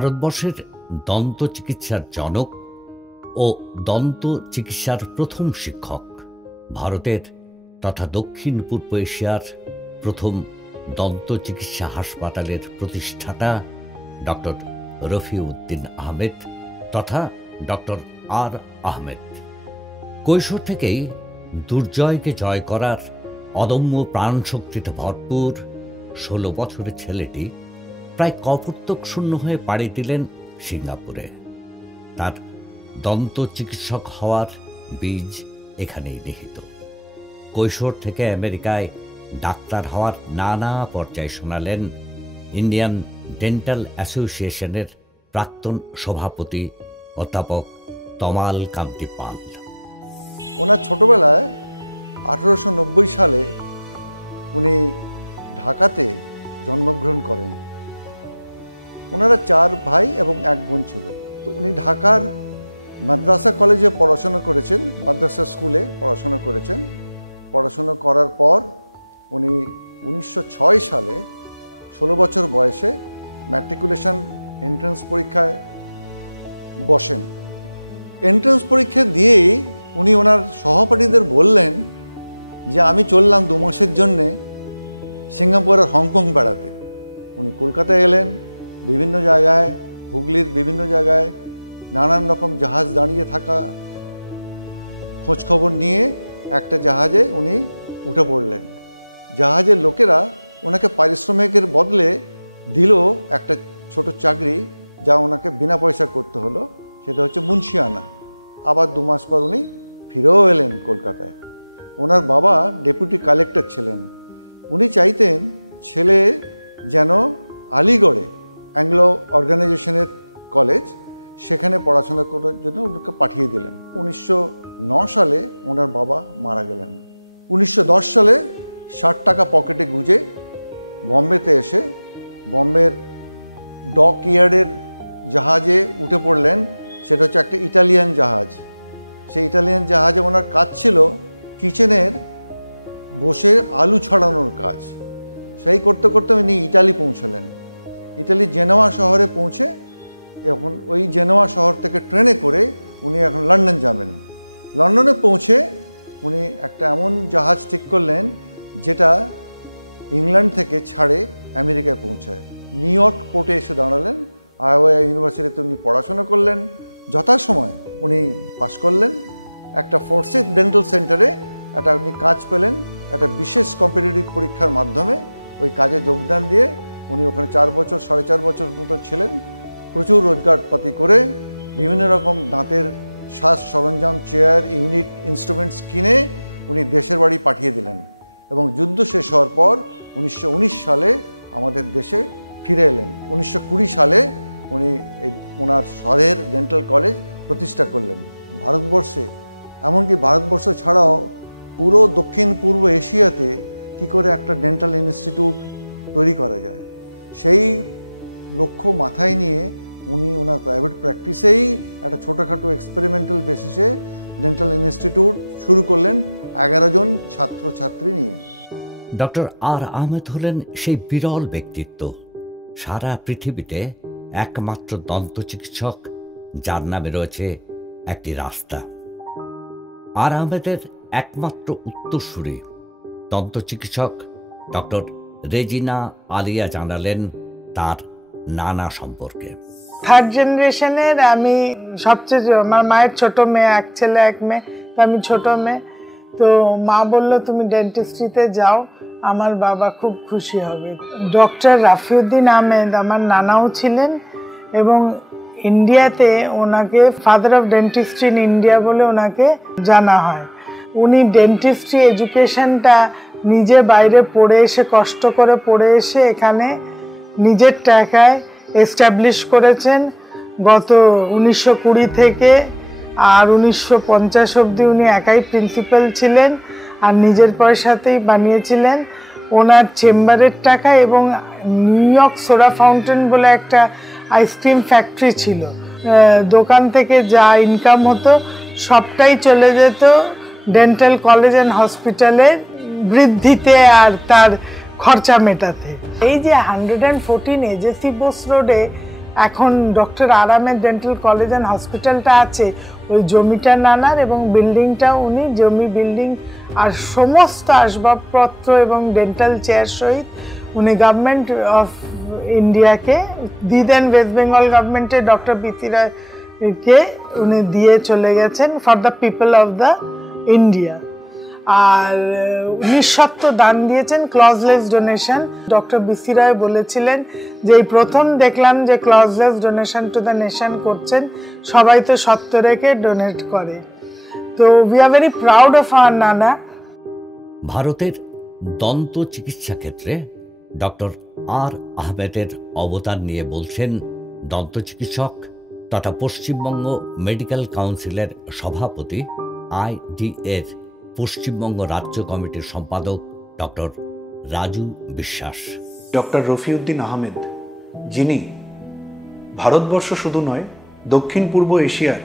ভারতবর্ষের দন্ত চিকিৎসার জনক ও দন্ত চিকিৎসার প্রথম শিক্ষক, ভারতের তথা দক্ষিণ পূর্ব এশিয়ার প্রথম দন্ত চিকিৎসা হাসপাতালের প্রতিষ্ঠাতা ডক্টর রফিউদ্দিন আহমেদ তথা ডক্টর আর আহমেদ। কৈশোর থেকেই দুর্জয়কে জয় করার অদম্য প্রাণশক্তিতে ভরপুর 16 বছরের ছেলেটি প্রায় কপর্তক শূন্য হয়ে পাড়ি দিলেন সিঙ্গাপুরে। তার দন্ত চিকিৎসক হওয়ার বীজ এখানেই নিহিত। কৈশোর থেকে আমেরিকায় ডাক্তার হওয়ার নানা পর্যায় শোনালেন ইন্ডিয়ান ডেন্টাল অ্যাসোসিয়েশনের প্রাক্তন সভাপতি অধ্যাপক তমাল কান্তি পাল। ওনার ছোটবেলায় 1890 সালে উনি ঢাকাতে জন্মগ্রহণ করেন। ওনারা 4 ভাই এবং 1 বোন ছিল। তো উনি ঢাকার মাদ্রাসা কলেজে পড়াশোনা করেছেন, মাদ্রাসা স্কুলে পড়াশোনা করেছেন। পড়াশোনা করার পর উনি 1906 সালে 16 বছর বয়সে ম্যাট্রিকুলেশন এন্ট্রান্স পরীক্ষায় বসেন। এন্ট্রান্স পরীক্ষা দিয়েই উনি ওনার সহপাঠীদের বললেন যে আমি চললাম 2 মাসের জন্যে সিঙ্গাপুর আর হংকং বেড়াতে। উনি কলকাতায় এলেন, বিভিন্ন জায়গায়, হুগলির বিভিন্ন জায়গায় নানান রকম জাহাজ দাঁড়িয়ে থাকা খোঁজখবর নিয়ে একটা জাহাজে উনি উঠে পড়লেন। জাহাজের লোকেরা ওনাকে পারিশ্রমিকের বদলে দিল একটা ছোট চাকরি, যা ওনাকে বিনা পয়সা করতে হলো, সেটা হচ্ছে মুন্সিয়ানা। আবার 2 মাস পর উনি ফিরেও এলেন কলকাতায়। ওনার বাবা ডেপুটি কালেক্টর ছিলেন। উনি চাইতেন ছেলে যেন আলিগড়ে অ্যাংলো অর্গানাইজেশনের কলেজ, সেখানে পড়াশোনা করার জন্য ওনাকে পাঠিয়ে দিলেন। 1909 সালে ওনার বাবা মারা গেলেন। 1910 সালে 60 টাকা পকেটে গুঁজে বম্বেতে এসে বম্বের ডক ইয়ার্ডের জাহাজে উঠে পড়লেন। সেটা হচ্ছে একটা ইটালিয়ান জাহাজ। সেই ইটালিয়ান জাহাজে ওনার কাজ ছিল কিচেনের বসে আলু ছড়ানোর কাজ। সেই করতে করতে উনি ইটালি পৌঁছলেন। ইটালি জেনোয়া শহরে পৌঁছে এখন ওই জেনোয়া শহর থেকে ট্রেনে করে উনি এখন লন্ডন যাবেন। লন্ডনে পৌঁছে উনি একটা এমন জাহাজ ঠিক করলেন যেটা ইংল্যান্ড থেকে ছাড়ে আমেরিকায় পৌঁছায়। নিউ ইয়র্ক পোর্টে এসে দাঁড়ালেন। আইওয়া ইউনিভার্সিটিতে উনি পড়াশোনা করলেন। যথাসময় উনি পাশ করলেন। একটা ফোর্সিস ডেন্টাল সেন্টারে একটা উনি কাজ পেলেন একটা বিশেষ কম্পিটিটিভ পরীক্ষার মাধ্যমে। ওই কাজে যোগদান দিয়ে উনি ওখানে 4 বছর 4.5 বছর মতো ছিলেন। প্রচুর রোজগারপাতি করে বিভিন্ন রকম দাঁতের শ্বাস সরঞ্জাম, চেয়ার, ইউনিট, ইনস্ট্রুমেন্টস কিনে উনি দেশের বাড়ি পাঠিয়ে দিলেন। এবং যুদ্ধ শেষ হওয়ার পর 1919 সালে আমাদের দেশে ফিরে এলেন। 1920 সালে উনি ওনার শহরের ডেন্টাল কলেজ প্রতিষ্ঠা করলেন। ভারতবর্ষে, এমনকি ভারতবর্ষ ছাড়াও পুরো দক্ষিণ পূর্ব এশিয়াতে কি করে একটা ডেন্টাল ইনস্টিটিউট তৈরি করা যায়, সেই লক্ষ্য মাথায় নিয়ে উনি ওনার প্রাইভেট প্র্যাকটিসেই একটা ছোটোখাটো এক্সপেরিমেন্টাল বেসিসে ডেন্টাল ইনস্টিটিউট শুরু করলেন 11 জন ছাত্রছাত্রী নিয়ে। ডক্টর আর আহমেদ হলেন সেই বিরল ব্যক্তিত্ব, সারা পৃথিবীতে একমাত্র দন্ত চিকিৎসক যার নামে রয়েছে একটি রাস্তা। আর আহমেদের একমাত্র উত্তরসূরি দন্ত চিকিৎসক ডক্টর রেজিনা আলিয়া জানালেন তার নানা সম্পর্কে। 3rd জেনারেশনের আমি সবচেয়ে, আমার মায়ের ছোট মেয়ে, 1 ছেলে 1 মেয়ে, তো আমি ছোট মেয়ে। তো মা বলল তুমি ডেন্টিস্ট্রিতে যাও, আমার বাবা খুব খুশি হবে। ডক্টর রফিউদ্দিন আহমেদ আমার নানাও ছিলেন এবং ইন্ডিয়াতে ওনাকে father of dentistry in India বলে ওনাকে জানা হয়। উনি ডেন্টিস্ট্রি এডুকেশনটা নিজে বাইরে পড়ে এসে, কষ্ট করে পড়ে এসে এখানে নিজের টাকায় এস্টাবলিশ করেছেন। গত 1920 থেকে আর 1950 অবধি উনি একাই প্রিন্সিপাল ছিলেন আর নিজের পয়সাতেই বানিয়েছিলেন। ওনার চেম্বারের টাকা এবং নিউ ইয়র্ক সোডা ফাউন্টেন বলে একটা আইসক্রিম ফ্যাক্টরি ছিল, দোকান থেকে যা ইনকাম হতো সবটাই চলে যেত ডেন্টাল কলেজ অ্যান্ড হসপিটালের বৃদ্ধিতে আর তার খরচা মেটাতে। এই যে 114 এজেসি বোস রোডে এখন ডক্টর আরামের ডেন্টাল কলেজ অ্যান্ড হসপিটালটা আছে, ওই জমিটা নানার এবং বিল্ডিংটা উনি, জমি বিল্ডিং আর সমস্ত আসবাবপত্র এবং ডেন্টাল চেয়ার সহিত উনি গভর্নমেন্ট অফ ইন্ডিয়াকে দিদেন, ওয়েস্ট বেঙ্গল গভর্নমেন্টে ডক্টর পিসি রায়কে উনি দিয়ে চলে গেছেন for the people of the India. আর নিঃশর্ত দান দিয়েছেন, clauseless donation. Doctor BC Roy বলেছিলেন যে এই প্রথম দেখলাম যে clauseless donation to the nation করছেন, সবাই তো সত্য রেখে ডোনেট করে। তো we are very proud of our নানা। ভারতের দন্ত চিকিৎসা ক্ষেত্রে ডক্টর আর আহমেদের অবদান নিয়ে বলছেন দন্ত চিকিৎসক তথা পশ্চিমবঙ্গ মেডিকেল কাউন্সিলের সভাপতি, আইডিএর পশ্চিমবঙ্গ রাজ্য কমিটির সম্পাদক ডক্টর রাজু বিশ্বাস। ডক্টর রফিউদ্দিন আহমেদ, যিনি ভারতবর্ষ শুধু নয়, দক্ষিণ পূর্ব এশিয়ার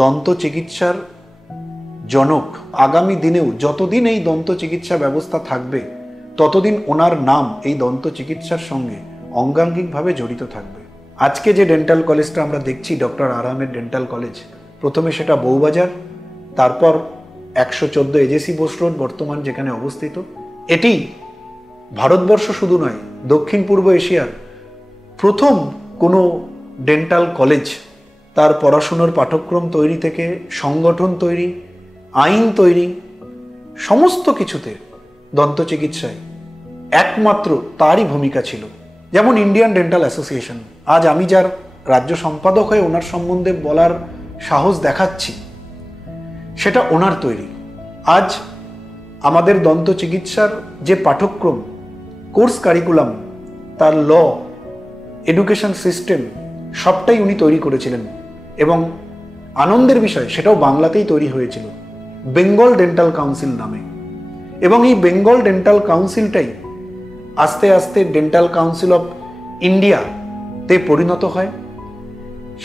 দন্ত চিকিৎসার জনক। আগামী দিনেও যতদিন এই দন্ত চিকিৎসা ব্যবস্থা থাকবে ততদিন ওনার নাম এই দন্ত চিকিৎসার সঙ্গে অঙ্গাঙ্গিকভাবে জড়িত থাকবে। আজকে যে ডেন্টাল কলেজটা আমরা দেখছি, ডক্টর আর আহমেদ ডেন্টাল কলেজ, প্রথমে সেটা বউবাজার, তারপর 114 এজেসি বোস রোড বর্তমান যেখানে অবস্থিত। এটি ভারতবর্ষ শুধু নয়, দক্ষিণ পূর্ব এশিয়ার প্রথম কোনো ডেন্টাল কলেজ। তার পড়াশুনোর পাঠ্যক্রম তৈরি থেকে সংগঠন তৈরি, আইন তৈরি, সমস্ত কিছুতে দন্ত চিকিৎসায় একমাত্র তারই ভূমিকা ছিল। যেমন ইন্ডিয়ান ডেন্টাল অ্যাসোসিয়েশন, আজ আমি যার রাজ্য সম্পাদক হয়ে ওনার সম্বন্ধে বলার সাহস দেখাচ্ছি, সেটা ওনার তৈরি। আজ আমাদের দন্ত চিকিৎসার যে পাঠ্যক্রম, কোর্স কারিকুলাম, তার ল, এডুকেশন সিস্টেম, সবটাই উনি তৈরি করেছিলেন। এবং আনন্দের বিষয়, সেটাও বাংলাতেই তৈরি হয়েছিল, বেঙ্গল ডেন্টাল কাউন্সিল নামে। এবং এই বেঙ্গল ডেন্টাল কাউন্সিলটাই আস্তে আস্তে ডেন্টাল কাউন্সিল অফ ইন্ডিয়াতে পরিণত হয়।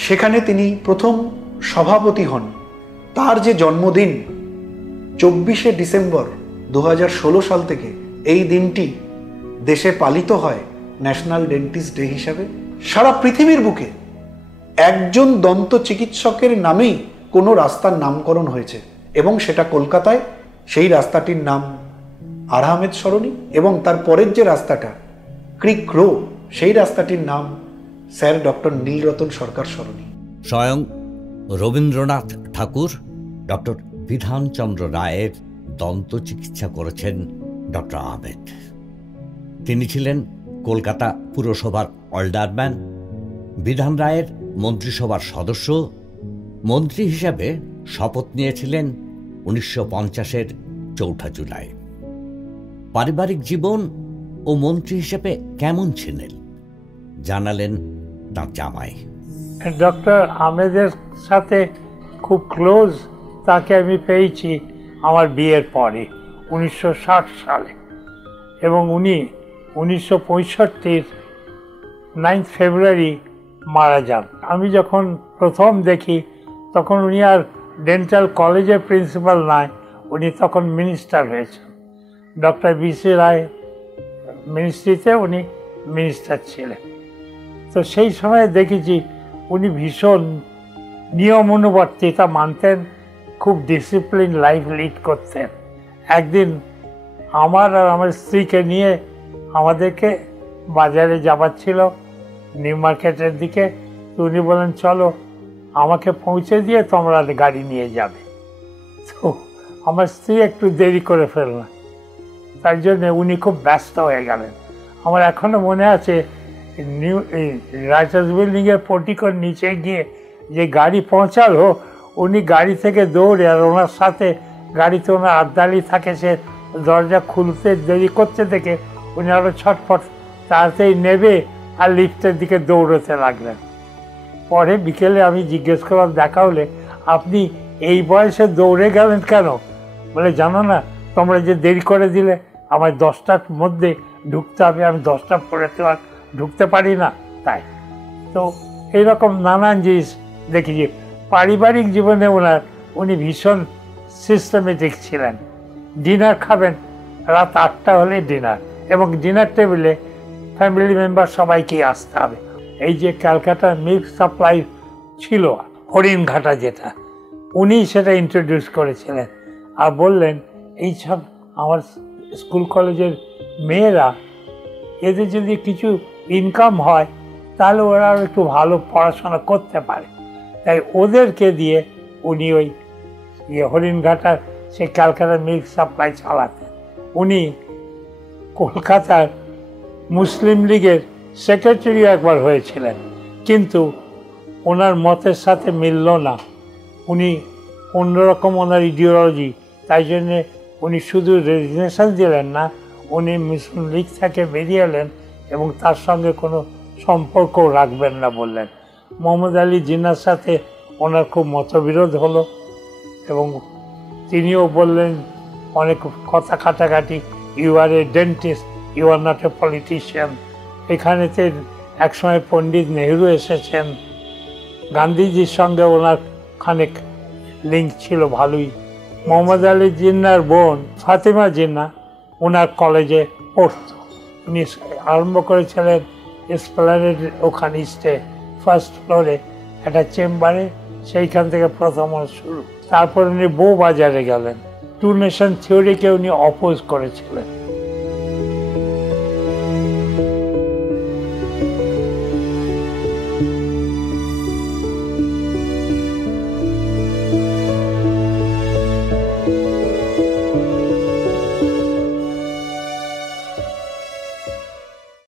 সেখানে তিনি প্রথম সভাপতি হন। তার যে জন্মদিন 24শে ডিসেম্বর 2016 সাল থেকে এই দিনটি দেশে পালিত হয় ন্যাশনাল ডেন্টিস্ট ডে হিসাবে। সারা পৃথিবীর বুকে একজন দন্ত চিকিৎসকের নামেই কোনো রাস্তার নামকরণ হয়েছে, এবং সেটা কলকাতায়। সেই রাস্তাটির নাম আর আহমেদ সরণি, এবং তার পরের যে রাস্তাটা ক্রিক রো, সেই রাস্তাটির নাম স্যার ডক্টর নীলরতন সরকার সরণি। স্বয়ং রবীন্দ্রনাথ ঠাকুর, ডক্টর বিধানচন্দ্র রায়ের দন্ত চিকিৎসা করেছেন ডক্টর আহমেদ। তিনি ছিলেন কলকাতা পুরসভার অলডারম্যান, বিধান রায়ের মন্ত্রিসভার সদস্য। মন্ত্রী হিসাবে শপথ নিয়েছিলেন 1950-এর 4 জুলাই। পারিবারিক জীবন ও মন্ত্রী হিসেবে কেমন ছিলেন জানালেন তাঁর জামাই। ডক্টর আহমেদের সাথে খুব ক্লোজ তাকে আমি পেয়েছি আমার বিয়ের পরে 1960 সালে, এবং উনি 1965-র 9 ফেব্রুয়ারি মারা যান। আমি যখন প্রথম দেখি তখন উনি আর ডেন্টাল কলেজের প্রিন্সিপাল নয়, উনি তখন মিনিস্টার হয়েছেন। ডক্টর বিসি রায় মিনিস্ট্রিতে উনি মিনিস্টার ছিলেন। তো সেই সময় দেখেছি উনি ভীষণ নিয়ম অনুবর্তিতা মানতেন, খুব ডিসিপ্লিন লাইফ লিড করতেন। একদিন আমার আর আমার স্ত্রীকে নিয়ে আমাদেরকে বাজারে যাবার ছিল, নিউ মার্কেটের দিকে। তো উনি বলেন চলো আমাকে পৌঁছে দিয়ে তোমরা গাড়ি নিয়ে যাবে। তো আমার স্ত্রী একটু দেরি করে ফেললেন, তার জন্যে উনি খুব ব্যস্ত হয়ে গেলেন। আমার এখনও মনে আছে নিউ রাইটার্স বিল্ডিংয়ের পোর্টিকোর নিচে গিয়ে যে গাড়ি পৌঁছালো, উনি গাড়ি থেকে দৌড়ে, আর ওনার সাথে গাড়িতে ওনার আবদালি থাকে, সে দরজা খুলতে দেরি করতে দেখে উনি আরও ছটফট তাড়াতাড়ি নেবে আর লিফটের দিকে দৌড়তে লাগলেন। পরে বিকেলে আমি জিজ্ঞেস করলাম, দেখা হলে আপনি এই বয়সে দৌড়ে গেলেন কেন? বলে জানো না, তোমরা যে দেরি করে দিলে, আমার 10টার মধ্যে ঢুকতে হবে, আমি 10টা পরে তো আর ঢুকতে পারি না। তাই তো এইরকম নানান জিনিস দেখেছি। পারিবারিক জীবনে উনি ভীষণ সিস্টেমেটিক ছিলেন। ডিনার খাবেন, রাত 8টা হলে ডিনার, এবং ডিনার টেবিলে ফ্যামিলি মেম্বার সবাইকেই আসতে হবে। এই যে ক্যালকাটা মিল্ক সাপ্লাই ছিল হরিণঘাটা, যেটা উনি সেটা ইন্ট্রোডিউস করেছিলেন আর বললেন এইসব আমার স্কুল কলেজের মেয়েরা, এদের যদি কিছু ইনকাম হয় তাহলে ওরা আরও একটু ভালো পড়াশোনা করতে পারে। তাই ওদেরকে দিয়ে উনি ওই হরিণঘাটার সেই ক্যালকাটা মিল্ক সাপ্লাই চালাতেন। উনি কলকাতার মুসলিম লীগের সেক্রেটারিও একবার হয়েছিলেন, কিন্তু ওনার মতের সাথে মিলল না। উনি অন্যরকম ওনার ইডিওলজি, তাই জন্যে উনি শুধু রেজিগনেশন দিলেন না, উনি মুসলিম লীগ থেকে বেরিয়ে এলেন এবং তার সঙ্গে কোনো সম্পর্কও রাখবেন না বললেন। মোহাম্মদ আলী জিন্নার সাথে ওনার খুব মতবিরোধ হলো এবং তিনিও বললেন অনেক কথা কাটাকাটি, you are a dentist, you are not a politician. এখানেতে একসময় পণ্ডিত নেহরু এসেছেন, গান্ধীজির সঙ্গে ওনার খানিক লিঙ্ক ছিল ভালোই। মোহাম্মদ আলী জিন্নার বোন ফাতেমা জিন্না ওনার কলেজে পড়ত। উনি আরম্ভ করেছিলেন এসপ্ল্যানেড ওখানে ফার্স্ট ফ্লোরে একটা চেম্বারে, সেইখান থেকে প্রথম শুরু। তারপর উনি বউ বাজারে গেলেন। টু নেশন থিওরিকে উনি অপোজ করেছিলেন।